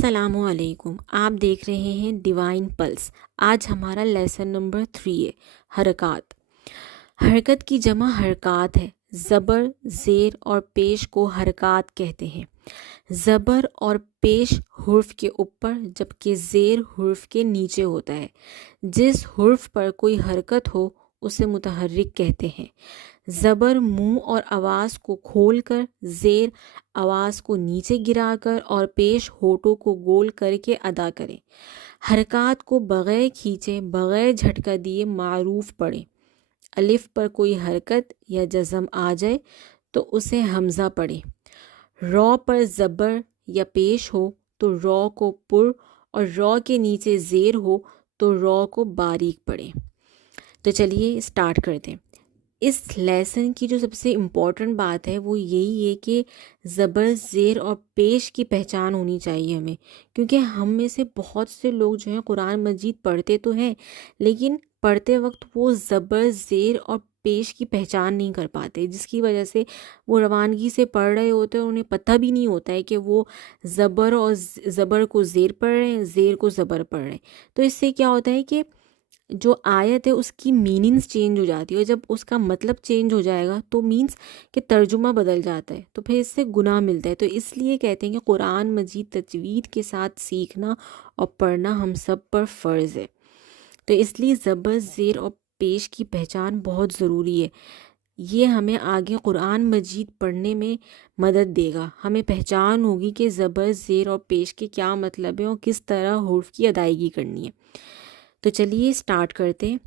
السلام علیکم، آپ دیکھ رہے ہیں ڈیوائن پلس۔ آج ہمارا لیسن نمبر 3 ہے، حرکات۔ حرکت کی جمع حرکات ہے۔ زبر، زیر اور پیش کو حرکات کہتے ہیں۔ زبر اور پیش حرف کے اوپر جبکہ زیر حرف کے نیچے ہوتا ہے۔ جس حرف پر کوئی حرکت ہو اسے متحرک کہتے ہیں۔ زبر منہ اور آواز کو کھول کر، زیر آواز کو نیچے گرا کر اور پیش ہونٹوں کو گول کر کے ادا کریں۔ حرکات کو بغیر کھینچے، بغیر جھٹکا دیے معروف پڑھیں۔ الف پر کوئی حرکت یا جزم آ جائے تو اسے حمزہ پڑھیں۔ رو پر زبر یا پیش ہو تو رو کو پر اور رو کے نیچے زیر ہو تو رو کو باریک پڑھیں۔ تو چلیے اسٹارٹ کرتے ہیں۔ اس لیسن کی جو سب سے امپورٹنٹ بات ہے وہ یہی ہے کہ زبر، زیر اور پیش کی پہچان ہونی چاہیے ہمیں، کیونکہ ہم میں سے بہت سے لوگ جو ہیں قرآن مجید پڑھتے تو ہیں لیکن پڑھتے وقت وہ زبر، زیر اور پیش کی پہچان نہیں کر پاتے، جس کی وجہ سے وہ روانگی سے پڑھ رہے ہوتے ہیں اور انہیں پتہ بھی نہیں ہوتا ہے کہ وہ زبر کو زیر پڑھ رہے ہیں، زیر کو زبر پڑھ رہے ہیں۔ تو اس سے کیا ہوتا ہے کہ جو آیت ہے اس کی میننگز چینج ہو جاتی ہے، اور جب اس کا مطلب چینج ہو جائے گا تو مینس کہ ترجمہ بدل جاتا ہے، تو پھر اس سے گناہ ملتا ہے۔ تو اس لیے کہتے ہیں کہ قرآن مجید تجوید کے ساتھ سیکھنا اور پڑھنا ہم سب پر فرض ہے۔ تو اس لیے زبر، زیر اور پیش کی پہچان بہت ضروری ہے۔ یہ ہمیں آگے قرآن مجید پڑھنے میں مدد دے گا، ہمیں پہچان ہوگی کہ زبر، زیر اور پیش کے کیا مطلب ہیں اور کس طرح حروف کی ادائیگی کرنی ہے۔ تو چلیے اسٹارٹ کرتے ہیں۔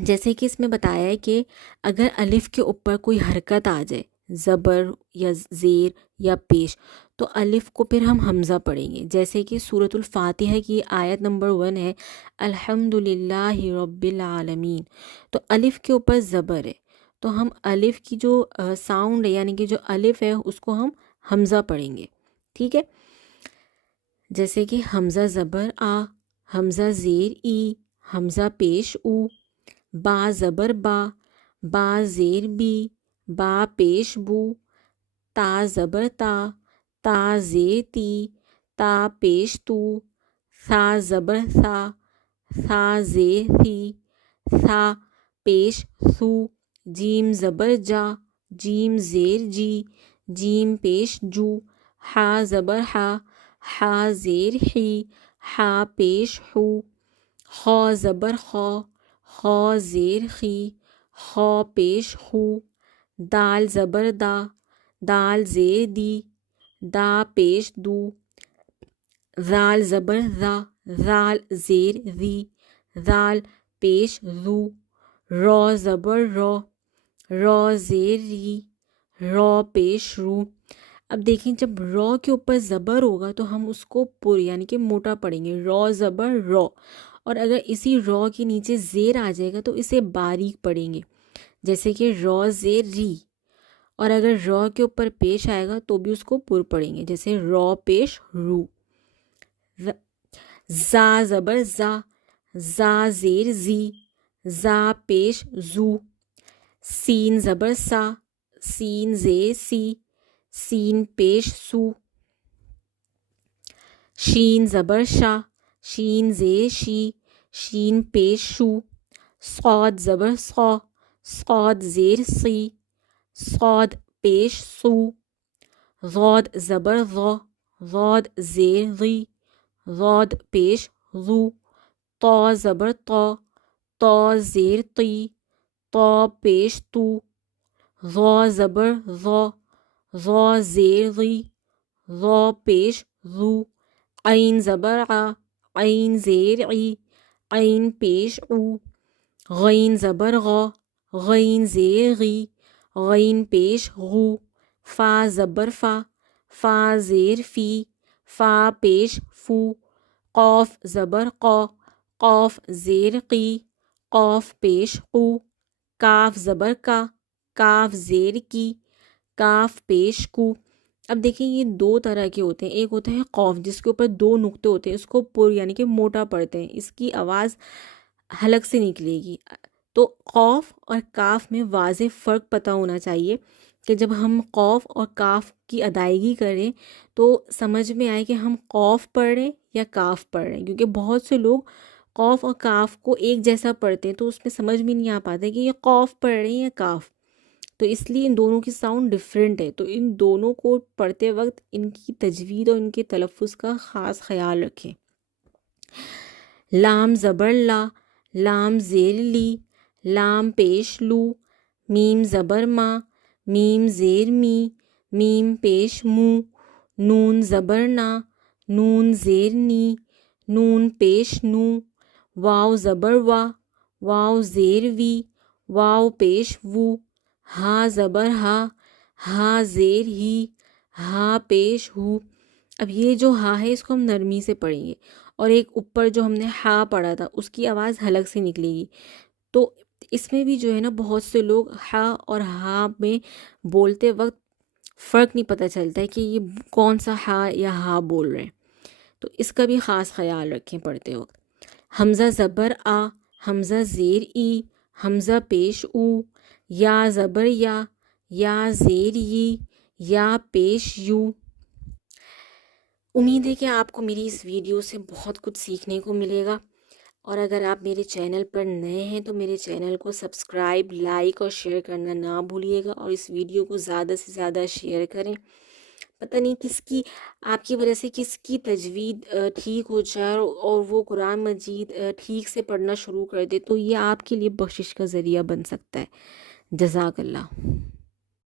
جیسے کہ اس میں بتایا ہے کہ اگر الف کے اوپر کوئی حرکت آ جائے، زبر یا زیر یا پیش، تو الف کو پھر ہم حمزہ پڑھیں گے۔ جیسے کہ سورۃ الفاتحہ کی آیت نمبر 1 ہے، الحمدللہ رب العالمین، تو الف کے اوپر زبر ہے تو ہم الف کی جو ساؤنڈ ہے یعنی کہ جو الف ہے اس کو ہم حمزہ پڑھیں گے، ٹھیک ہے۔ جیسے کہ حمزہ زبر آ، حمزہ زیر ای، حمزہ پیش او، با زبر با، با زیر بی، با پیش بو، تا زبر تا، تا زیر تی، تا پیش تو، ثا زبر ثا، ثا زیر تھی، ثا پیش ثو، جیم زبر جا، جیم زیر جی، جیم پیش جو، ہا زبر ہا، ہا زیر ہی، ہا پیش ہو، خا زبر خا، خا زیر خی، خا پیش خو، دال زبر دا، دال زیر دی، دا پیش دو، ذال زبر ذا، ذال زیر ذی، ذال پیش ذو، را زبر را، را زیر ری، را پیش رو۔ اب دیکھیں جب را کے اوپر زبر ہوگا تو ہم اس کو پر یعنی کہ موٹا پڑھیں گے، را زبر را، اور اگر اسی را کے نیچے زیر آ جائے گا تو اسے باریک پڑھیں گے، جیسے کہ را زیر ری، اور اگر را کے اوپر پیش آئے گا تو بھی اس کو پر پڑھیں گے، جیسے را پیش رو۔ زا زبر زا، زا زیر زی، زا پیش زو، سین زبر سا، سین زیر سی، سین پیش سو، شین زبر شا، شین زیر شی، شین پیش شو، صاد زبر صا، صاد زیر سی، صاد پیش سو، ضاد زبر ضا، ضاد زیر ضی، ضاد پیش ضو، طا زبر طا، طا زیر طی، طا پیش تو، ضا زبر ضا، ضا زیر ضی، ضا پیش ضو، عین زبر ع، عین زیر عی، عین پیش عو، غین زبر غا، غین زیر غی، غین پیش غو، فا زبر فا، فا زیر فی، فا پیش فو، قاف زبر قا، قاف زیر قی، قاف پیش قو، کاف زبر کا، کاف زیر کی، کاف پیش کو۔ اب دیکھیں یہ دو طرح کے ہوتے ہیں، ایک ہوتا ہے قاف جس کے اوپر دو نقطے ہوتے ہیں، اس کو پر یعنی کہ موٹا پڑھتے ہیں، اس کی آواز حلق سے نکلے گی۔ تو قاف اور کاف میں واضح فرق پتہ ہونا چاہیے کہ جب ہم قوف اور کاف کی ادائیگی کریں تو سمجھ میں آئے کہ ہم قوف پڑھ رہے ہیں یا کاف پڑھ رہے ہیں، کیونکہ بہت سے لوگ قوف اور کاف کو ایک جیسا پڑھتے ہیں تو اس میں سمجھ بھی نہیں آ پاتا کہ یہ قوف پڑھ رہے ہیں یا کاف. تو اس لیے ان دونوں کی ساؤنڈ ڈفرینٹ ہے، تو ان دونوں کو پڑھتے وقت ان کی تجوید اور ان کے تلفظ کا خاص خیال رکھیں. لام زبر لا، لام زیر لی، لام پیش لو، میم زبر ما، میم زیر می، میم پیش مو، نون زبر نا، نون زیر نی، نون پیش نو، واو زبر وا، واو زیر وی، واو پیش وو، ہا زبر ہا، ہا زیر ہی، ہا پیش ہو. اب یہ جو ہا ہے اس کو ہم نرمی سے پڑھیں گے، اور ایک اوپر جو ہم نے ہا پڑھا تھا اس کی آواز حلق سے نکلے گی. تو اس میں بھی جو ہے نا بہت سے لوگ ہا اور ہا میں بولتے وقت فرق نہیں پتہ چلتا ہے کہ یہ کون سا ہا یا ہا بول رہے ہیں، تو اس کا بھی خاص خیال رکھیں پڑھتے وقت. حمزہ زبر آ، حمزہ زیر ای، حمزہ پیش او، یا زبر یا زیر ی، یا پیش یو. امید ہے کہ آپ کو میری اس ویڈیو سے بہت کچھ سیکھنے کو ملے گا، اور اگر آپ میرے چینل پر نئے ہیں تو میرے چینل کو سبسکرائب، لائک اور شیئر کرنا نہ بھولیے گا، اور اس ویڈیو کو زیادہ سے زیادہ شیئر کریں. پتہ نہیں کس کی، آپ کی وجہ سے کس کی تجوید ٹھیک ہو جائے اور وہ قرآن مجید ٹھیک سے پڑھنا شروع کر دے، تو یہ آپ کے لیے بخشش کا ذریعہ بن سکتا ہے. جزاک اللہ.